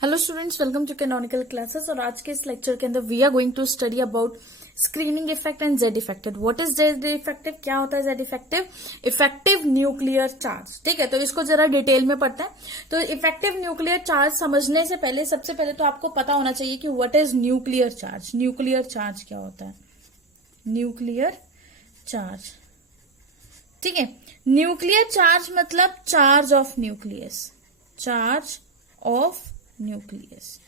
Hello students, welcome to canonical classes. और आज के इस लेक्चर के अंदर we are going to study about screening effect and Z effective. What is Z effective, क्या होता है Z effective? Effective nuclear charge. ठीक है, तो इसको जरा डिटेल में पढ़ते हैं। तो इफेक्टिव न्यूक्लियर चार्ज समझने से पहले सबसे पहले तो आपको पता होना चाहिए कि what is nuclear charge. Nuclear charge क्या होता है? न्यूक्लियर चार्ज, ठीक है। न्यूक्लियर चार्ज मतलब charge of nucleus, charge of nucleus,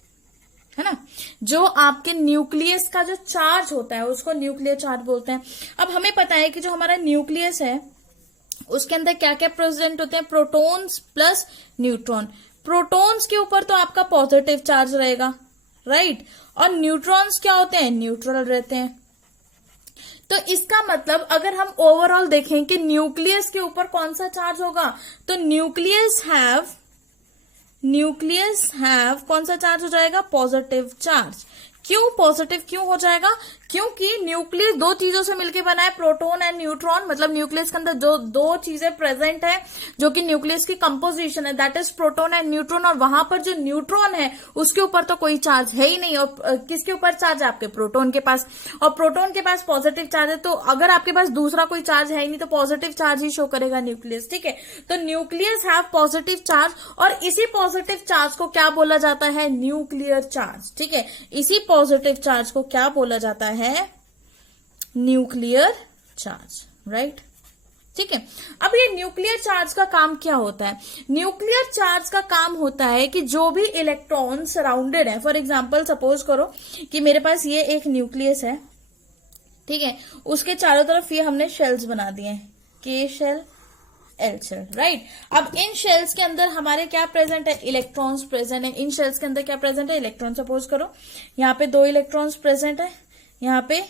है ना। जो आपके न्यूक्लियस का जो चार्ज होता है उसको न्यूक्लियर चार्ज बोलते हैं। अब हमें पता है कि जो हमारा न्यूक्लियस है उसके अंदर क्या क्या प्रेजेंट होते हैं? Protons plus neutron. प्रोटॉन्स के ऊपर तो आपका पॉजिटिव चार्ज रहेगा, राइट। और न्यूट्रॉन्स क्या होते हैं? न्यूट्रल रहते हैं। तो इसका मतलब अगर हम ओवरऑल देखें कि न्यूक्लियस के ऊपर कौन सा चार्ज होगा, तो न्यूक्लियस हैव कौन सा चार्ज हो जाएगा? Positive charge. क्यों पॉजिटिव क्यों हो जाएगा? क्योंकि न्यूक्लियस दो चीजों से मिलकर बना है, प्रोटॉन एंड न्यूट्रॉन। मतलब न्यूक्लियस के अंदर जो दो चीजें प्रेजेंट है जो कि न्यूक्लियस की कंपोजिशन है, that is proton and neutron. और वहां पर जो न्यूट्रॉन है उसके ऊपर तो कोई चार्ज है ही नहीं। और किसके ऊपर चार्ज है? आपके प्रोटॉन के पास। और प्रोटॉन के पास पॉजिटिव चार्ज है, तो अगर आपके पास दूसरा कोई चार्ज है ही नहीं तो पॉजिटिव चार्ज ही शो करेगा न्यूक्लियस, ठीक है। तो न्यूक्लियस हैव पॉजिटिव चार्ज, और इसी पॉजिटिव चार्ज को क्या बोला जाता है? न्यूक्लियर चार्ज, ठीक है। इसी पॉजिटिव चार्ज को क्या बोला जाता है? न्यूक्लियर चार्ज, राइट, ठीक है। अब ये न्यूक्लियर चार्ज का काम क्या होता है? न्यूक्लियर चार्ज का काम होता है कि जो भी इलेक्ट्रॉन सराउंडेड है, फॉर एग्जांपल सपोज करो कि मेरे पास ये एक न्यूक्लियस है, ठीक है। उसके चारों तरफ ये हमने शेल्स बना दिए हैं, के शेल, एल शेल, राइट। अब इन शेल्स के अंदर हमारे क्या प्रेजेंट है? इलेक्ट्रॉन्स प्रेजेंट है। इन शेल्स के अंदर क्या प्रेजेंट है? इलेक्ट्रॉन। सपोज करो यहाँ पे 2 इलेक्ट्रॉन्स प्रेजेंट है, यहाँ पे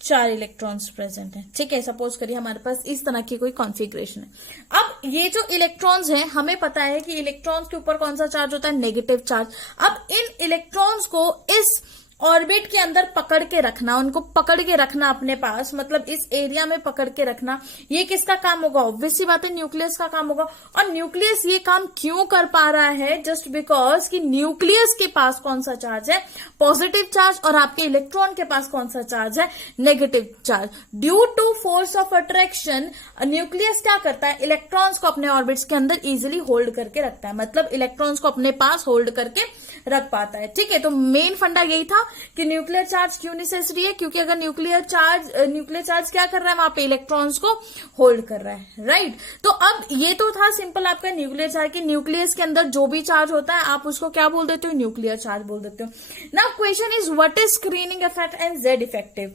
4 इलेक्ट्रॉन्स प्रेजेंट है, ठीक है। सपोज करिए हमारे पास इस तरह की कोई कॉन्फ़िगरेशन है। अब ये जो इलेक्ट्रॉन्स हैं, हमें पता है कि इलेक्ट्रॉन्स के ऊपर कौन सा चार्ज होता है? Negative charge. अब इन इलेक्ट्रॉन्स को इस ऑर्बिट के अंदर पकड़ के रखना, उनको पकड़ के रखना अपने पास, मतलब इस एरिया में पकड़ के रखना, ये किसका काम होगा? ऑब्वियस सी बात है, न्यूक्लियस का काम होगा। और न्यूक्लियस ये काम क्यों कर पा रहा है? जस्ट बिकॉज कि न्यूक्लियस के पास कौन सा चार्ज है? Positive charge. और आपके इलेक्ट्रॉन के पास कौन सा चार्ज है? Negative charge. Due to force of attraction nucleus क्या करता है? इलेक्ट्रॉन्स को अपने ऑर्बिट्स के अंदर इजिली होल्ड करके रखता है, मतलब इलेक्ट्रॉन्स को अपने पास होल्ड करके रख पाता है, ठीक है। तो मेन फंडा यही था कि न्यूक्लियर चार्ज क्यों नेसेसरी है, क्योंकि अगर न्यूक्लियर चार्ज क्या कर रहा है? वहां पे इलेक्ट्रॉन्स को होल्ड कर रहा है, राइट। तो अब ये तो था सिंपल आपका न्यूक्लियर चार्ज, कि न्यूक्लियस के अंदर जो भी चार्ज होता है आप उसको क्या बोल देते हो? न्यूक्लियर चार्ज बोल देते हो। Now question is what is screening effect and Z effective?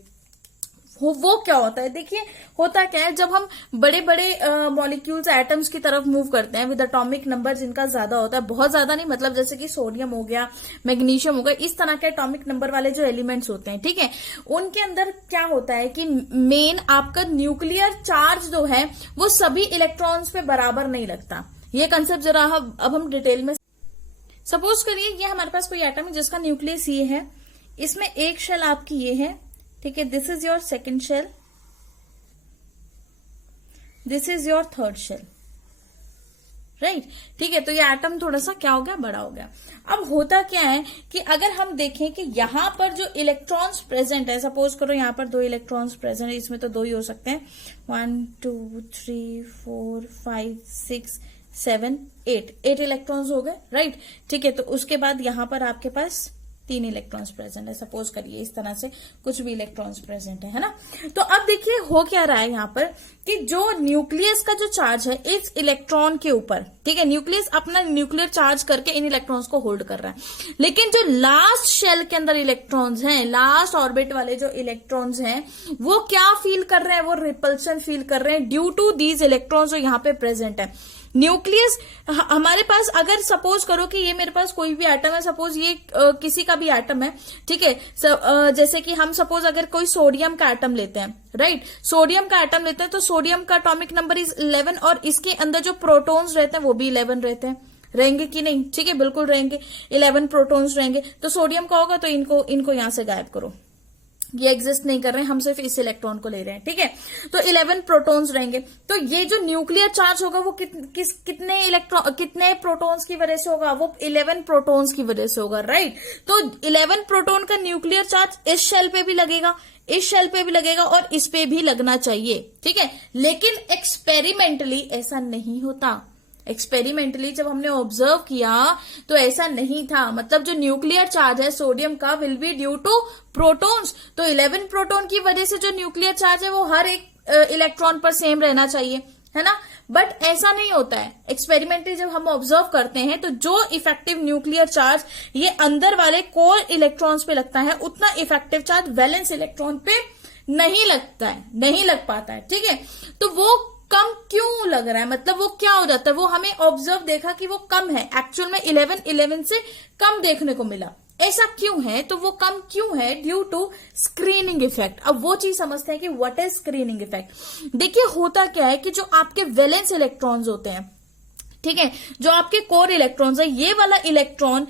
वो क्या होता है? देखिए होता क्या है, जब हम बड़े बड़े मॉलिक्यूल्स एटम्स की तरफ मूव करते हैं विद एटॉमिक नंबर जिनका ज्यादा होता है, बहुत ज्यादा नहीं, मतलब जैसे कि सोडियम हो गया, मैग्नीशियम हो गया, इस तरह के एटॉमिक नंबर वाले जो एलिमेंट्स होते हैं, ठीक है, उनके अंदर क्या होता है कि मेन आपका न्यूक्लियर चार्ज जो है वो सभी इलेक्ट्रॉन्स पे बराबर नहीं लगता। ये कंसेप्ट जरा अब हम डिटेल में सपोज करिए, ये हमारे पास कोई एटम है जिसका न्यूक्लियस ये है, इसमें एक शेल आपकी ये है, ठीक है, this is your second shell, this is your third shell, right, ठीक है। तो ये एटम थोड़ा सा क्या हो गया? बड़ा हो गया। अब होता क्या है कि अगर हम देखें कि यहां पर जो इलेक्ट्रॉन्स प्रेजेंट है, सपोज करो यहां पर 2 इलेक्ट्रॉन्स प्रेजेंट है, इसमें तो 2 ही हो सकते हैं, 1 2 3 4 5 6 7 8 इलेक्ट्रॉन्स हो गए, राइट, ठीक है। तो उसके बाद यहां पर आपके पास 3 इलेक्ट्रॉन्स प्रेजेंट है, सपोज करिए इस तरह से कुछ भी इलेक्ट्रॉन्स प्रेजेंट है ना। तो अब देखिए हो क्या रहा है यहाँ पर कि जो न्यूक्लियस का जो चार्ज है इस इलेक्ट्रॉन के ऊपर, ठीक है, न्यूक्लियस अपना न्यूक्लियर चार्ज करके इन इलेक्ट्रॉन्स को होल्ड कर रहा है, लेकिन जो लास्ट शेल के अंदर इलेक्ट्रॉन्स हैं, लास्ट ऑर्बिट वाले जो इलेक्ट्रॉन्स हैं, वो क्या फील कर रहे हैं? वो रिपल्शन फील कर रहे हैं ड्यू टू दीज इलेक्ट्रॉन्स जो यहाँ पे प्रेजेंट है। न्यूक्लियस हमारे पास, अगर सपोज करो कि ये मेरे पास कोई भी एटम है, सपोज ये किसी का भी एटम है, ठीक है, जैसे कि हम सपोज अगर कोई सोडियम का एटम लेते हैं, राइट, सोडियम का एटम लेते हैं, तो सोडियम का एटॉमिक नंबर इज 11, और इसके अंदर जो प्रोटॉन्स रहते हैं वो भी 11 रहते हैं, रहेंगे कि नहीं? ठीक है, बिल्कुल रहेंगे, 11 प्रोटॉन्स रहेंगे। तो सोडियम का होगा तो इनको यहां से गायब करो, ये एग्जिस्ट नहीं कर रहे हैं, हम सिर्फ इस इलेक्ट्रॉन को ले रहे हैं, ठीक है। तो 11 प्रोटॉन्स रहेंगे। तो ये जो न्यूक्लियर चार्ज होगा वो कितने प्रोटॉन्स की वजह से होगा? वो 11 प्रोटॉन्स की वजह से होगा, राइट। तो 11 प्रोटॉन का न्यूक्लियर चार्ज इस शेल पे भी लगेगा, इस शेल पे भी लगेगा और इस पे भी लगना चाहिए, ठीक है। लेकिन एक्सपेरिमेंटली ऐसा नहीं होता। एक्सपेरिमेंटली जब हमने ऑब्जर्व किया तो ऐसा नहीं था। मतलब जो न्यूक्लियर चार्ज है सोडियम का will be due to protons. तो 11 प्रोटॉन की वजह से जो न्यूक्लियर चार्ज है वो हर एक इलेक्ट्रॉन पर सेम रहना चाहिए, है ना। बट ऐसा नहीं होता है। एक्सपेरिमेंटली जब हम ऑब्जर्व करते हैं तो जो इफेक्टिव न्यूक्लियर चार्ज ये अंदर वाले कोर इलेक्ट्रॉन्स पे लगता है उतना इफेक्टिव चार्ज वैलेंस इलेक्ट्रॉन पे नहीं लगता है, नहीं लग पाता है, ठीक है। तो वो कम क्यों लग रहा है? मतलब वो क्या हो जाता है? वो हमें ऑब्जर्व देखा कि वो कम है, एक्चुअल में 11 से कम देखने को मिला। ऐसा क्यों है? तो वो कम क्यों है? Due to screening effect. अब वो चीज समझते हैं कि व्हाट इज स्क्रीनिंग इफेक्ट। देखिए होता क्या है कि जो आपके वैलेंस इलेक्ट्रॉन्स होते हैं, ठीक है, जो आपके कोर इलेक्ट्रॉन्स है, ये वाला इलेक्ट्रॉन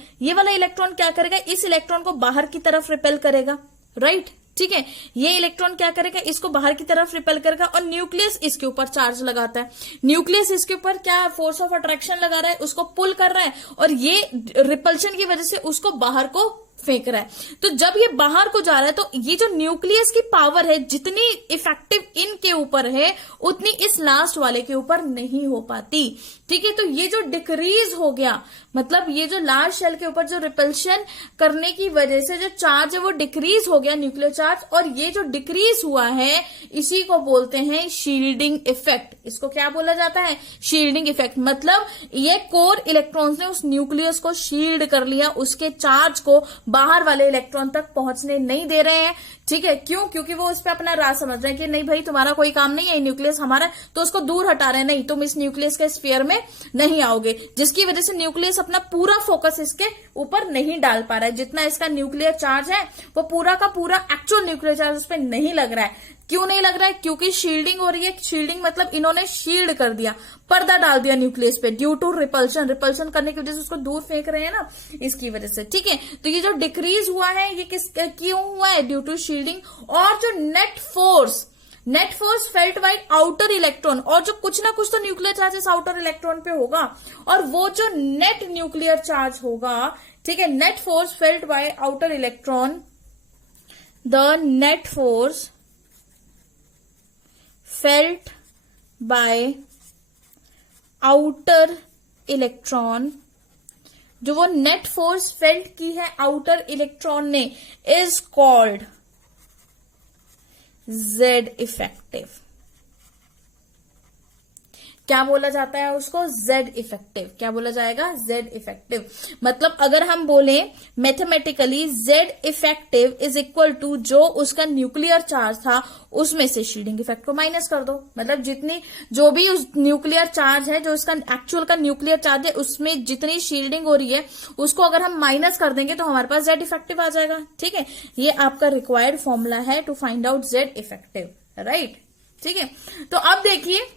क्या करेगा? इस इलेक्ट्रॉन को बाहर की तरफ रिपेल करेगा, राइट, ठीक है। ये इलेक्ट्रॉन क्या करेगा? इसको बाहर की तरफ रिपेल करेगा और न्यूक्लियस इसके ऊपर चार्ज लगाता है। न्यूक्लियस इसके ऊपर क्या फोर्स ऑफ अट्रैक्शन लगा रहा है, उसको पुल कर रहा है और ये रिपल्शन की वजह से उसको बाहर को फेंक रहा है। तो जब ये बाहर को जा रहा है तो ये जो न्यूक्लियस की पावर है जितनी इफेक्टिव इनके ऊपर है उतनी इस लास्ट वाले के ऊपर नहीं हो पाती, ठीक है। तो ये जो डिक्रीज हो गया, मतलब ये जो लास्ट शेल के ऊपर जो रिपल्शन करने की वजह से जो चार्ज है वो डिक्रीज हो गया, न्यूक्लियर चार्ज, और ये जो डिक्रीज हुआ है इसी को बोलते हैं शील्डिंग इफेक्ट। इसको क्या बोला जाता है? Shielding effect. मतलब ये कोर इलेक्ट्रॉन्स ने उस न्यूक्लियस को शील्ड कर लिया, उसके चार्ज को बाहर वाले इलेक्ट्रॉन तक पहुंचने नहीं दे रहे हैं, ठीक है। क्यों? क्योंकि वो उस पर अपना राज समझ रहे हैं कि नहीं भाई तुम्हारा कोई काम नहीं है, न्यूक्लियस हमारा, तो उसको दूर हटा रहे हैं, नहीं तुम इस न्यूक्लियस के स्फीयर में नहीं आओगे, जिसकी वजह से न्यूक्लियस अपना पूरा फोकस इसके ऊपर नहीं डाल पा रहा है। जितना इसका न्यूक्लियर चार्ज है वो पूरा का पूरा एक्चुअल न्यूक्लियर चार्ज उस पर नहीं लग रहा है। क्यों नहीं लग रहा है? क्योंकि शील्डिंग हो रही है। शील्डिंग मतलब इन्होंने शील्ड कर दिया, पर्दा डाल दिया न्यूक्लियस पे ड्यू टू रिपल्शन। रिपल्शन करने की वजह से उसको दूर फेंक रहे हैं ना, इसकी वजह से, ठीक है। तो ये जो डिक्रीज हुआ है ये क्यों हुआ है? Due to shielding. और जो net force felt by outer electron, और जो कुछ ना कुछ तो न्यूक्लियर चार्जेस आउटर इलेक्ट्रॉन पे होगा, और वो जो नेट न्यूक्लियर चार्ज होगा, ठीक है, net force felt by outer electron, the net force felt by outer electron, जो वो नेट फोर्स फेल्ट की है आउटर इलेक्ट्रॉन ने, इज कॉल्ड Z इफेक्टिव। क्या बोला जाता है उसको? Z effective. क्या बोला जाएगा? Z effective. मतलब अगर हम बोले mathematically Z effective is equal to जो उसका न्यूक्लियर चार्ज था उसमें से शील्डिंग इफेक्ट को माइनस कर दो। मतलब जितनी जो भी उस न्यूक्लियर चार्ज है, जो उसका एक्चुअल का न्यूक्लियर चार्ज है, उसमें जितनी शील्डिंग हो रही है उसको अगर हम माइनस कर देंगे तो हमारे पास Z इफेक्टिव आ जाएगा, ठीक है। ये आपका रिक्वायर्ड फॉर्मूला है to find out Z effective, right, ठीक है। तो अब देखिए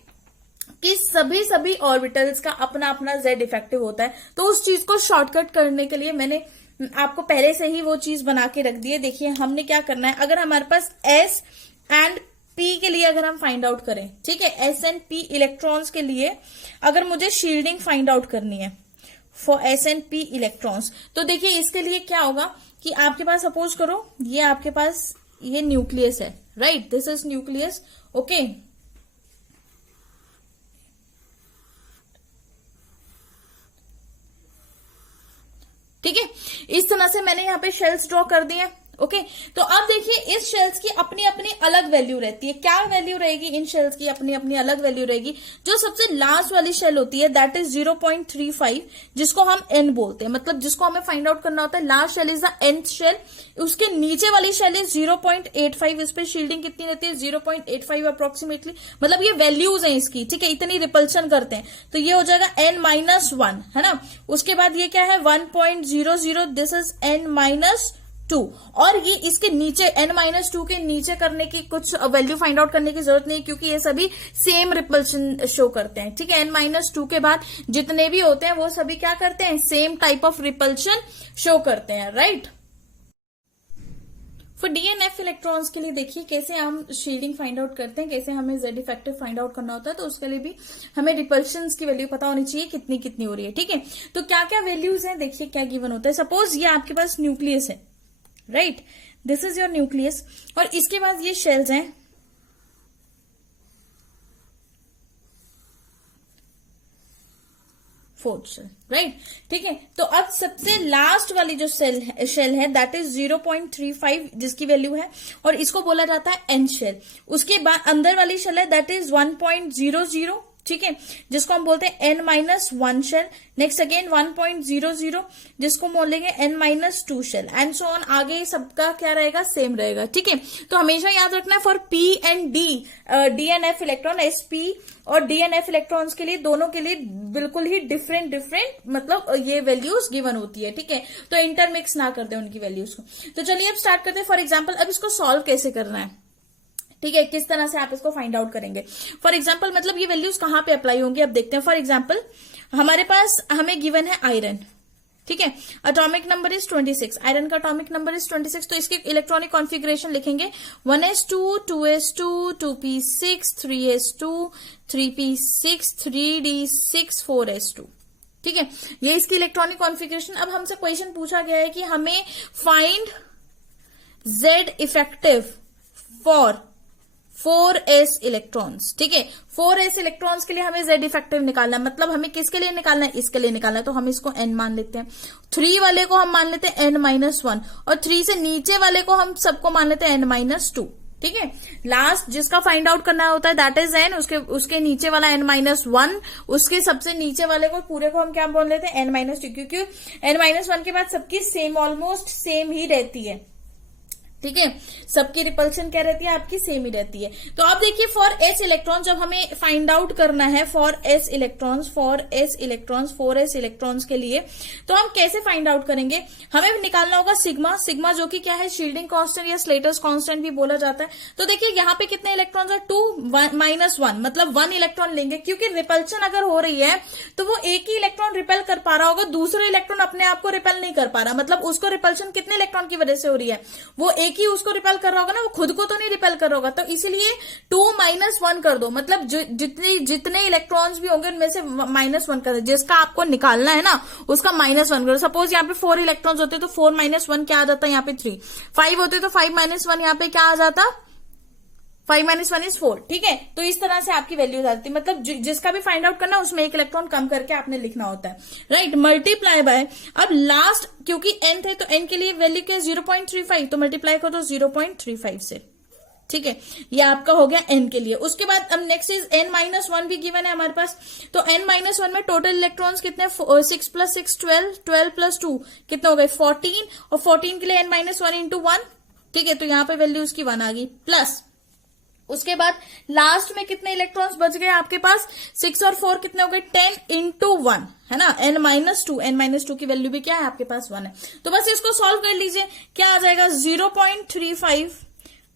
कि सभी ऑर्बिटल्स का अपना अपना Z इफेक्टिव होता है। तो उस चीज को शॉर्टकट करने के लिए मैंने आपको पहले से ही वो चीज बना के रख दी है। देखिए हमने क्या करना है, अगर हमारे पास S एंड P के लिए अगर हम फाइंड आउट करें, ठीक है, S एंड P इलेक्ट्रॉन्स के लिए अगर मुझे शील्डिंग फाइंड आउट करनी है for S and P electrons, तो देखिए इसके लिए क्या होगा कि आपके पास सपोज करो ये आपके पास ये न्यूक्लियस है, right, this is nucleus, okay. ठीक है, इस तरह से मैंने यहाँ पे शेल्स ड्रॉ कर दिए, ओके। तो अब देखिए इस शेल्स की अपनी अपनी अलग वैल्यू रहती है। क्या वैल्यू रहेगी? इन शेल्स की अपनी अपनी अलग वैल्यू रहेगी। जो सबसे लास्ट वाली शेल होती है दैट इज 0.35, जिसको हम एन बोलते हैं, मतलब जिसको हमें फाइंड आउट करना होता है। Last shell is the nth shell. उसके नीचे वाली शेल इज 0.85। इस पे शील्डिंग कितनी रहती है? 0.85 अप्रोक्सीमेटली। मतलब ये वैल्यूज है इसकी, ठीक है, इतनी रिपल्शन करते हैं। तो ये हो जाएगा n-1, है ना। उसके बाद ये क्या है? 1.00, दिस इज n-2। और ये इसके नीचे n-2 के नीचे करने की कुछ वैल्यू फाइंड आउट करने की जरूरत नहीं, क्योंकि ये सभी सेम रिपल्शन शो करते हैं, ठीक है। n-2 के बाद जितने भी होते हैं वो सभी क्या करते हैं? Same type of repulsion show करते हैं, right. For D and F electrons के लिए देखिए कैसे हम शील्डिंग फाइंड आउट करते हैं, कैसे हमें जेड इफेक्टिव फाइंड आउट करना होता है। तो उसके लिए भी हमें रिपल्शंस की वैल्यू पता होनी चाहिए कितनी कितनी हो रही है, ठीक है। तो क्या क्या वैल्यूज हैं देखिए क्या गिवन होता है। सपोज ये आपके पास न्यूक्लियस है, right, this is your nucleus, और इसके बाद ये शेल्स हैं, फोर्थ शेल, राइट, ठीक है। तो अब सबसे लास्ट वाली जो शेल है दैट इज 0.35 जिसकी वैल्यू है, और इसको बोला जाता है एन शेल। उसके बाद अंदर वाली शेल है दैट इज 1.00, ठीक है, जिसको हम बोलते हैं n-1 शेल। नेक्स्ट अगेन 1.00 जिसको बोलेंगे n-2 shell, and so on. आगे सबका क्या रहेगा, सेम रहेगा, ठीक है। तो हमेशा याद रखना है for p and d n f electron, sp और डी एन एफ इलेक्ट्रॉन्स के लिए, दोनों के लिए बिल्कुल ही डिफरेंट मतलब ये वैल्यूज गिवन होती है, ठीक है। तो इंटरमिक्स ना कर दे उनकी वैल्यूज को। तो चलिए अब स्टार्ट करते हैं। फॉर एग्जाम्पल अब इसको सॉल्व कैसे करना है, ठीक है, किस तरह से आप इसको फाइंड आउट करेंगे। फॉर एग्जाम्पल मतलब ये वैल्यूज कहां पे अप्लाई होंगी अब देखते हैं। फॉर एग्जाम्पल हमारे पास हमें गिवन है आयरन, ठीक है, एटॉमिक नंबर इज 26, आयरन का एटॉमिक नंबर इज 26। तो इसके इलेक्ट्रॉनिक कॉन्फ़िगरेशन लिखेंगे 1s2 2s2 2p6 3s2 3p6 3d6 4s2, ठीक है। ये इसकी इलेक्ट्रॉनिक कॉन्फ़िगरेशन। अब हमसे क्वेश्चन पूछा गया है कि हमें find Z effective for 4s electrons, ठीक है। 4s इलेक्ट्रॉन्स के लिए हमें z इफेक्टिव निकालना है, मतलब हमें किसके लिए निकालना है, इसके लिए निकालना है। तो हम इसको n मान लेते हैं, 3 वाले को हम मान लेते हैं n-1, और 3 से नीचे वाले को हम सबको मान लेते हैं n-2, ठीक है। लास्ट जिसका फाइंड आउट करना होता है दैट इज n, उसके नीचे वाला n-1, उसके सबसे नीचे वाले को पूरे को हम क्या बोल लेते हैं n-2, क्योंकि n-1 के बाद सबकी सेम, ऑलमोस्ट सेम ही रहती है, ठीक है। सबकी रिपल्शन क्या रहती है, आपकी सेम ही रहती है। तो अब देखिए फॉर s इलेक्ट्रॉन जब हमें फाइंड आउट करना है for s electrons 4s electrons के लिए, तो हम कैसे फाइंड आउट करेंगे। हमें निकालना होगा सिग्मा जो कि क्या है, शील्डिंग कांस्टेंट या स्लेटर्स कांस्टेंट भी बोला जाता है। तो देखिए यहाँ पे कितने इलेक्ट्रॉन्स है, 2-1, मतलब 1 इलेक्ट्रॉन लेंगे, क्योंकि रिपल्शन अगर हो रही है तो वो एक ही इलेक्ट्रॉन रिपेल कर पा रहा होगा, दूसरे इलेक्ट्रॉन अपने आप को रिपेल नहीं कर पा रहा, मतलब उसको रिपल्शन कितने इलेक्ट्रॉन की वजह से हो रही है, वो एक ही उसको रिपेल कर रहा होगा ना, वो खुद को तो नहीं रिपेल कर रहा होगा। तो इसलिए 2-1 कर दो, मतलब जितने इलेक्ट्रॉन्स भी होंगे उनमें से -1 कर दो, जिसका आपको निकालना है ना उसका -1 करो। सपोज यहाँ पे 4 इलेक्ट्रॉन्स होते तो 4-1 क्या आ जाता है, यहाँ पे 3, 5 होते तो 5-1 यहाँ पे क्या आ जाता, 5-1 इज 4, ठीक है। तो इस तरह से आपकी वैल्यूज आती है, मतलब जिसका भी फाइंड आउट करना उसमें एक इलेक्ट्रॉन कम करके आपने लिखना होता है, राइट। मल्टीप्लाई बाय, अब लास्ट क्योंकि n थे तो n के लिए वैल्यू क्या है 0.35, तो मल्टीप्लाई कर दो 0.35 से, ठीक है। ये आपका हो गया n के लिए। उसके बाद अब नेक्स्ट इज n-1 भी गिवन है हमारे पास। तो n-1 में टोटल इलेक्ट्रॉन्स कितने, 6 + 6 12, 12 + 2 कितने हो गए 14, और 14 के लिए n-1 इंटू 1, ठीक है। तो यहाँ पे वैल्यू उसकी 1 आ गई, प्लस उसके बाद लास्ट में कितने इलेक्ट्रॉन्स बच गए आपके पास, 6 और 4 कितने हो गए 10 इंटू 1, है ना, n-2 की वैल्यू भी क्या है आपके पास 1 है। तो बस इसको सॉल्व कर लीजिए, क्या आ जाएगा 0.35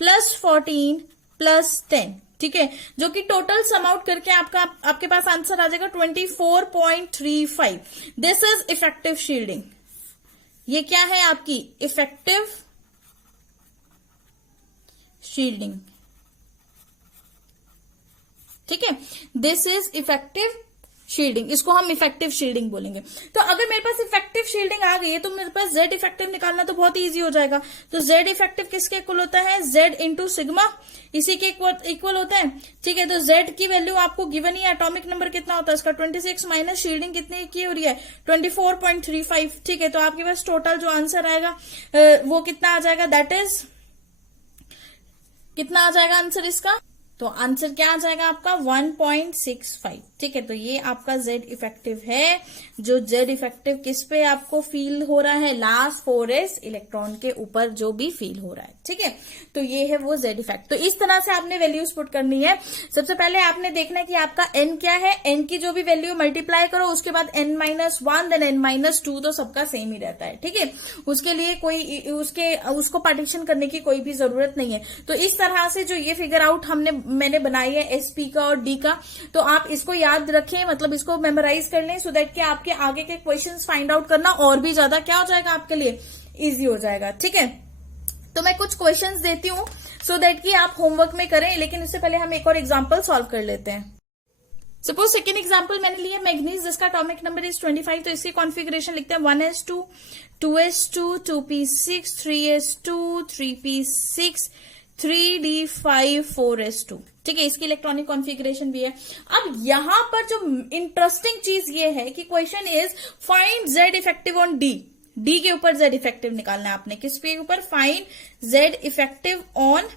+ 14 + 10, ठीक है, जो कि टोटल सम आउट करके आपके पास आंसर आ जाएगा 24.35। This is effective shielding. ये क्या है आपकी इफेक्टिव शील्डिंग, ठीक है। दिस इज इफेक्टिव शील्डिंग, इसको हम इफेक्टिव शील्डिंग बोलेंगे। तो अगर मेरे पास इफेक्टिव शील्डिंग आ गई है तो मेरे पास जेड इफेक्टिव निकालना तो बहुत इजी हो जाएगा। तो जेड इफेक्टिव किसके इक्वल होता है, जेड इंटू सिग्मा, इसी के इक्वल होता है, ठीक है। तो जेड की वैल्यू आपको गिवन ही है, एटॉमिक नंबर कितना होता है इसका 26, माइनस शील्डिंग कितनी की हो रही है 24.35, ठीक है। तो आपके पास टोटल जो आंसर आएगा वो कितना आ जाएगा, दैट इज कितना आ जाएगा आंसर इसका, तो आंसर क्या आ जाएगा आपका 1.65, ठीक है। तो ये आपका जेड इफेक्टिव है, जो जेड इफेक्टिव किस पे आपको फील हो रहा है, लास्ट 4s इलेक्ट्रॉन के ऊपर जो भी फील हो रहा है, ठीक है। तो ये है वो जेड इफेक्ट। तो इस तरह से आपने वैल्यूज पुट करनी है। सबसे पहले आपने देखना है कि आपका n क्या है, n की जो भी वैल्यू मल्टीप्लाई करो, उसके बाद n-1 देन n-2, तो सबका सेम ही रहता है, ठीक है। उसके लिए कोई उसको पार्टीशन करने की कोई भी जरूरत नहीं है। तो इस तरह से जो ये फिगर आउट मैंने बनाई है एसपी का और डी का, तो आप इसको याद रखें, मतलब इसको मेमोराइज कर लें, सो दैट कि आपके आगे के क्वेश्चंस फाइंड आउट करना और भी ज्यादा क्या हो जाएगा आपके लिए, इजी हो जाएगा, ठीक है। तो मैं कुछ क्वेश्चंस देती हूँ सो दैट कि आप होमवर्क में करें, लेकिन उससे पहले हम एक और एग्जांपल सॉल्व कर लेते हैं। सपोज सेकेंड एग्जांपल मैंने लिया मैग्नीज, जिसका एटॉमिक नंबर इज 25। तो इसकी कॉन्फ़िगरेशन लिखते हैं 1s2 2s2 2p6 3s2 3p6 3d5 4s2। ठीक है, इसकी इलेक्ट्रॉनिक कॉन्फ़िगरेशन भी है। अब यहां पर जो इंटरेस्टिंग चीज ये है कि question is find Z effective on D. D के ऊपर जेड इफेक्टिव निकालना है आपने। किस के ऊपर? Find Z effective on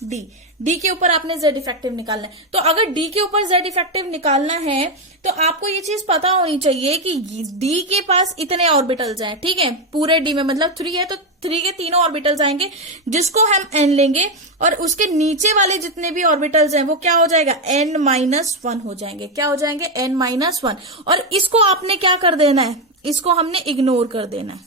D. D के ऊपर आपने जेड इफेक्टिव निकालना है। तो अगर डी के ऊपर जेड इफेक्टिव निकालना है तो आपको ये चीज पता होनी चाहिए कि डी के पास इतने ऑर्बिटल्स हैं। ठीक है, पूरे डी में मतलब 3 है तो 3 के तीनों ऑर्बिटल्स आएंगे, जिसको हम एन लेंगे, और उसके नीचे वाले जितने भी ऑर्बिटल्स हैं वो क्या हो जाएगा? n-1 हो जाएंगे। क्या हो जाएंगे? n-1। और इसको आपने क्या कर देना है? इसको हमने इग्नोर कर देना है।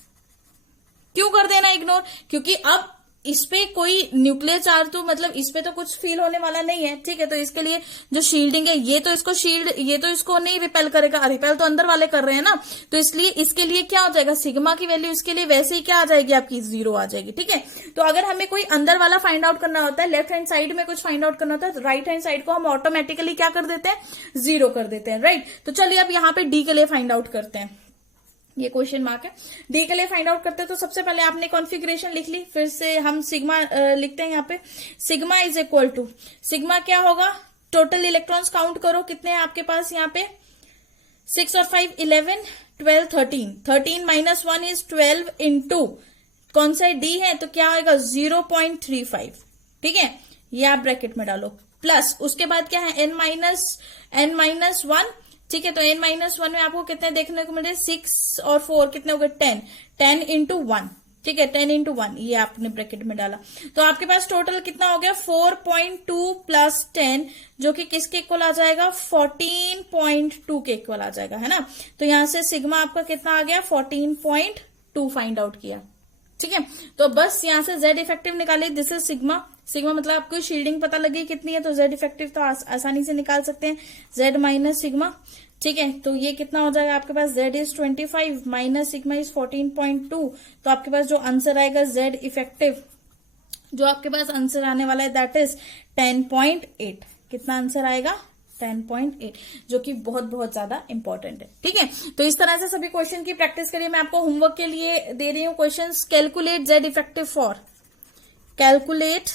क्यों कर देना इग्नोर? क्योंकि अब इस पे कोई न्यूक्लियर चार्ज तो मतलब इस पे तो कुछ फील होने वाला नहीं है। ठीक है, तो इसके लिए जो शील्डिंग है ये तो इसको ये तो इसको नहीं रिपेल करेगा, रिपेल तो अंदर वाले कर रहे हैं ना। तो इसलिए इसके लिए क्या हो जाएगा? सिग्मा की वैल्यू इसके लिए वैसे ही क्या आ जाएगी? आपकी 0 आ जाएगी। ठीक है, तो अगर हमें कोई अंदर वाला फाइंड आउट करना होता है, लेफ्ट हैंड साइड में कुछ फाइंड आउट करना होता है, तो राइट हैंड साइड को हम ऑटोमेटिकली क्या कर देते हैं? 0 कर देते हैं। राइट, तो चलिए अब यहाँ पे डी के लिए फाइंड आउट करते हैं। ये क्वेश्चन मार्क है। डी के लिए फाइंड आउट करते हैं तो सबसे पहले आपने कॉन्फ़िगरेशन लिख ली, फिर से हम सिग्मा लिखते हैं यहाँ पे। Sigma is equal to, sigma क्या होगा? टोटल इलेक्ट्रॉन्स काउंट करो कितने हैं आपके पास यहाँ पे। 6 और 5 11 12 13 13 माइनस 1 इज 12 इंटू कौन सा डी है तो क्या होगा? 0.35। ठीक है, ये आप ब्रैकेट में डालो, प्लस उसके बाद क्या है? n-1। ठीक है, तो n-1 में आपको कितने देखने को मिले? 6 और 4 कितने हो गए? 10। 10 इंटू 1। ठीक है, 10 इंटू 1 ये आपने ब्रैकेट में डाला, तो आपके पास टोटल कितना हो गया? 4.2 प्लस 10, जो कि किसके इक्वल आ जाएगा? 14.2 के इक्वल आ जाएगा, है ना। तो यहां से सिग्मा आपका कितना आ गया? 14.2 फाइंड आउट किया। ठीक है, तो बस यहां से जेड इफेक्टिव निकालिए। This is sigma. सिग्मा मतलब आपको शील्डिंग पता लगी कितनी है, तो जेड इफेक्टिव तो आसानी से निकाल सकते हैं, जेड माइनस सिग्मा। ठीक है, तो ये कितना हो जाएगा आपके पास? Z is 25 minus sigma is 14.2। तो आपके पास जो आंसर आएगा जेड इफेक्टिव, जो आपके पास आंसर आने वाला है दैट इज 10.8। कितना आंसर आएगा? 10.8, जो कि बहुत बहुत ज्यादा इंपॉर्टेंट है। ठीक है, तो इस तरह से सभी क्वेश्चन की प्रैक्टिस करिए। मैं आपको होमवर्क के लिए दे रही हूँ questions. Calculate Z effective for, calculate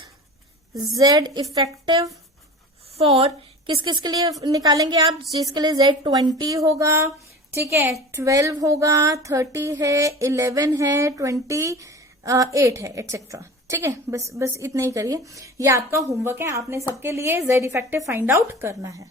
Z effective for किस किस के लिए निकालेंगे आप? जिसके लिए जेड 20 होगा, ठीक है, 12 होगा, 30 है, 11 है, 28 है, एटसेट्रा। ठीक है, बस इतना ही करिए। ये आपका होमवर्क है, आपने सबके लिए जेड इफेक्टिव फाइंड आउट करना है।